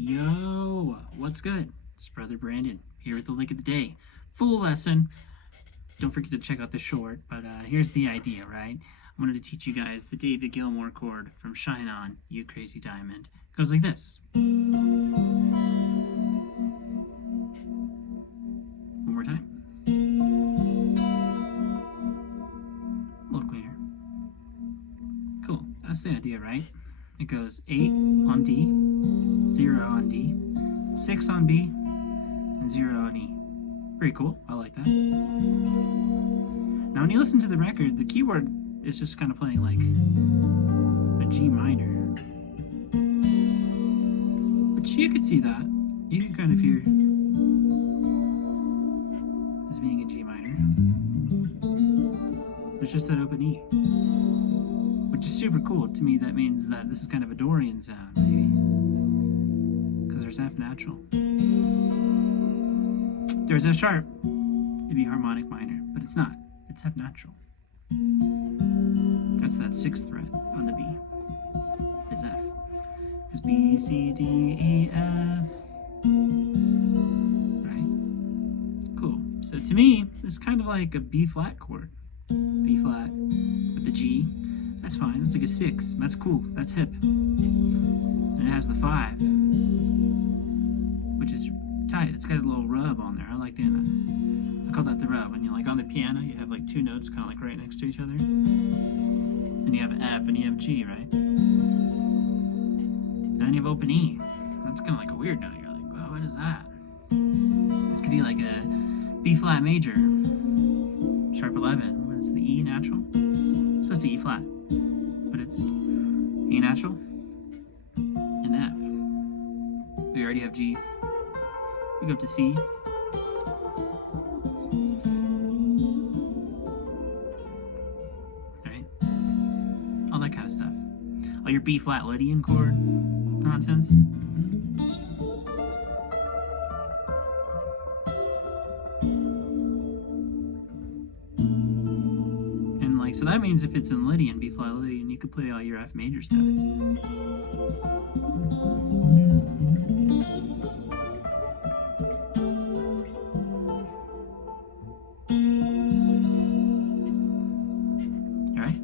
Yo, what's good? It's Brother Brandon here with the lick of the day. Full lesson. Don't forget to check out the short, but here's the idea, right? I wanted to teach you guys the David Gilmour chord from Shine On, You Crazy Diamond. It goes like this. One more time. A little cleaner. Cool. That's the idea, right? It goes 8 on D, 0 on D, 6 on B, and 0 on E. Pretty cool. I like that. Now when you listen to the record, the keyboard is just kind of playing like a G minor. But you could see that. You can kind of hear as being a G minor. It's just that open E. Which is super cool. To me, that means that this is kind of a Dorian sound, maybe. Because there's F natural. If there's F sharp, it'd be harmonic minor, but it's not. It's F natural. That's that 6th fret on the B. Is F. It's B, C, D, E, F. Right? Cool. So to me, this is kind of like a B flat chord. B flat with the G. That's fine. That's like a 6. That's cool. That's hip. And it has the 5, which is tight. It's got a little rub on there. I like doing that. I call that the rub. When you're like on the piano, you have like 2 notes kind of like right next to each other. And you have F and you have G, right? And then you have open E. That's kind of like a weird note. You're like, well, what is that? This could be like a B flat major, sharp 11. What is the E natural? It's supposed to be E flat. But it's E natural and F. We already have G. We go up to C. Alright? All that kind of stuff. All your B flat Lydian chord nonsense. So that means if it's in Lydian, B flat Lydian, you could play all your F major stuff. Alright?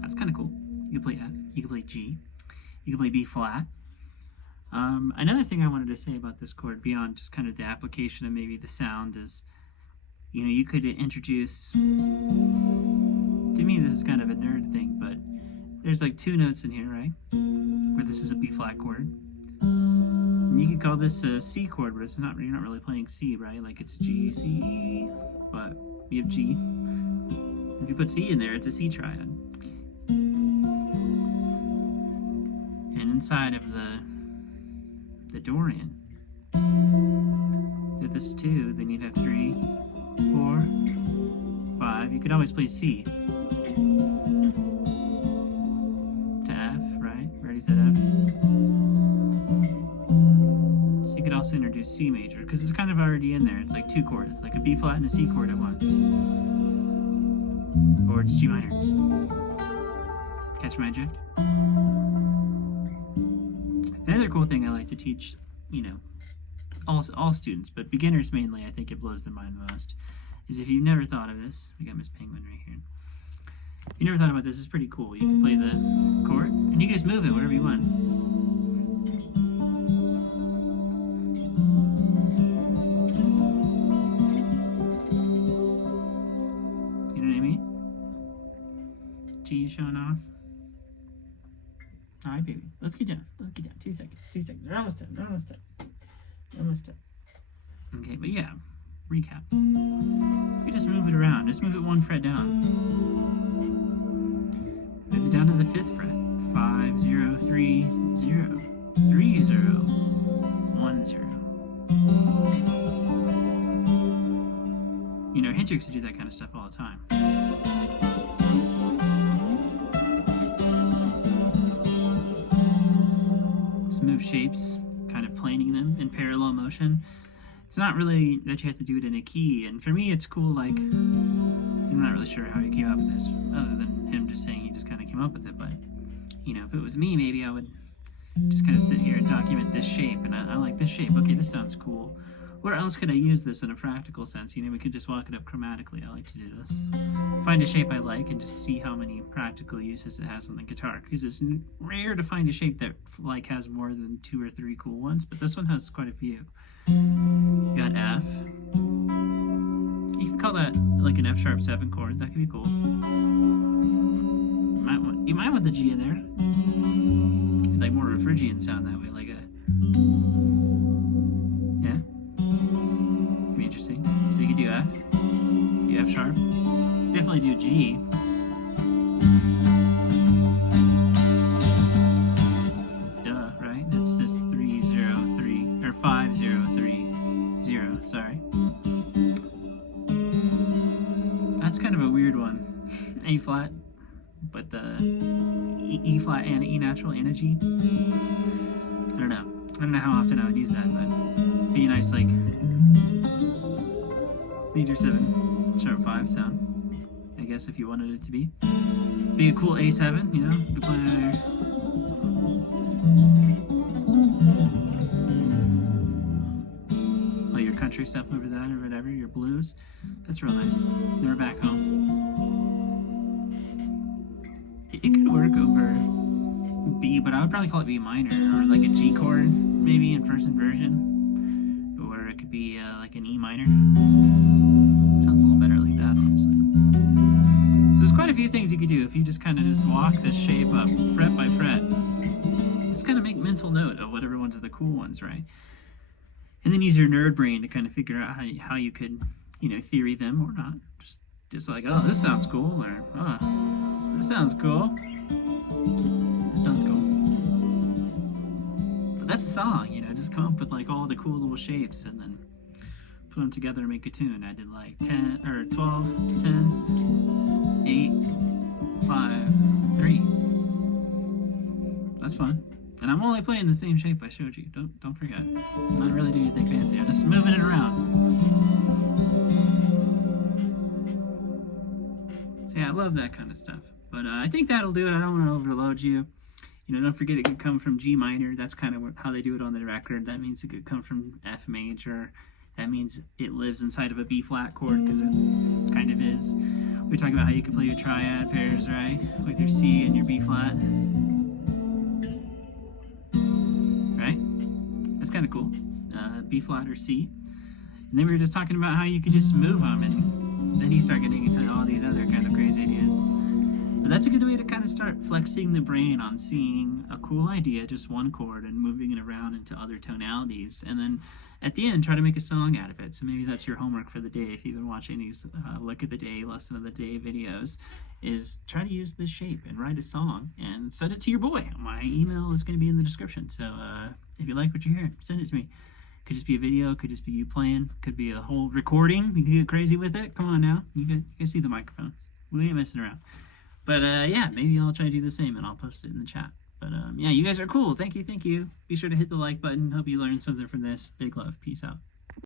That's kind of cool. You can play F, you can play G, you can play B flat. Another thing I wanted to say about this chord, beyond just kind of the application of maybe the sound, is, you know, you could introduce, to me this is kind of a nerd thing, but there's like 2 notes in here, right? Where this is a B flat chord. And you could call this a C chord, but it's not, you're not really playing C, right? Like it's G, C, E, but you have G. If you put C in there, it's a C triad. And inside of the Dorian, if this is 2, then you'd have 3, 4, 5. You could always play C to F, right? We already said F. So you could also introduce C major, because it's kind of already in there. It's like 2 chords. It's like a B flat and a C chord at once. Or it's G minor. Catch my drift? Another cool thing I like to teach, you know, all students, but beginners mainly, I think it blows their mind most, is if you've never thought of this, we got Miss Penguin right here. If you never thought about this, it's pretty cool. You can play the chord, and you can just move it wherever you want. You know what I mean? G showing off. Alright, baby. Let's get down. Let's get down. 2 seconds. 2 seconds. We're almost done. We're almost done. Almost done. Okay, but yeah, recap. You just move it around. Just move it 1 fret down. Move it down to the 5th fret. 5, 0, 3, 0. 3, 0, 1, 0. You know, Hendrix would do that kind of stuff all the time. Just move shapes, kind of planing them in parallel motion. It's not really that you have to do it in a key, and for me it's cool, like, I'm not really sure how he came up with this, other than him just saying he just kind of came up with it, but, you know, if it was me, maybe I would just kind of sit here and document this shape, and I like this shape. Okay, this sounds cool. Where else could I use this in a practical sense? You know, we could just walk it up chromatically. I like to do this. Find a shape I like and just see how many practical uses it has on the guitar. Because it's rare to find a shape that like has more than 2 or 3 cool ones, but this one has quite a few. You got F. You can call that like an F sharp 7 chord. That could be cool. You might want the G in there. Like more of a Phrygian sound that way, like a, yeah. Be interesting. So you could do F, do F sharp, definitely do G. Duh, right? That's this 3-0-3 or 5-0-3-0. Sorry. That's kind of a weird one. A flat, but the E flat and E natural and a G. I don't know how often I would use that, but it'd be a nice like major 7 sharp 5 sound, I guess, if you wanted it to be. Be a cool A7, you know, you could play all your country stuff over that or whatever, your blues. That's real nice. Never back home. It could work over B, but I would probably call it B minor, or like a G chord, maybe in first inversion, or it could be like an E minor. Sounds a little better like that, honestly. So there's quite a few things you could do if you just kind of just walk this shape up, fret by fret. Just kind of make mental note of whatever ones are the cool ones, right? And then use your nerd brain to kind of figure out how you could, you know, theory them or not. Just like, oh, this sounds cool, or oh, this sounds cool. This sounds cool. But that's a song, you know, just come up with like all the cool little shapes and then put them together and make a tune. I did like 10 or 12, 10, 8, 5, 3. That's fun. And I'm only playing the same shape I showed you. Don't forget. I'm not really doing anything fancy. I'm just moving it around. So yeah, I love that kind of stuff. But I think that'll do it. I don't want to overload you. You know, don't forget it could come from G minor. That's kind of how they do it on the record. That means it could come from F major. That means it lives inside of a B flat chord, because it kind of is. We talk about how you can play your triad pairs, right? With your C and your B flat. Right? That's kind of cool. B flat or C. And then we were just talking about how you could just move them, and then you start getting into all these other kind of crazy ideas. But that's a good way to kind of start flexing the brain on seeing a cool idea, just one chord, and moving it around into other tonalities. And then at the end, try to make a song out of it. So maybe that's your homework for the day if you've been watching these look at the day, lesson of the day videos, is try to use this shape and write a song and send it to your boy. My email is going to be in the description. So if you like what you hear, send it to me. Could just be a video, could just be you playing, could be a whole recording. You can get crazy with it. Come on now. You can see the microphones. We ain't messing around. But yeah, maybe I'll try to do the same and I'll post it in the chat. But yeah, you guys are cool. Thank you. Be sure to hit the like button. Hope you learned something from this. Big love. Peace out.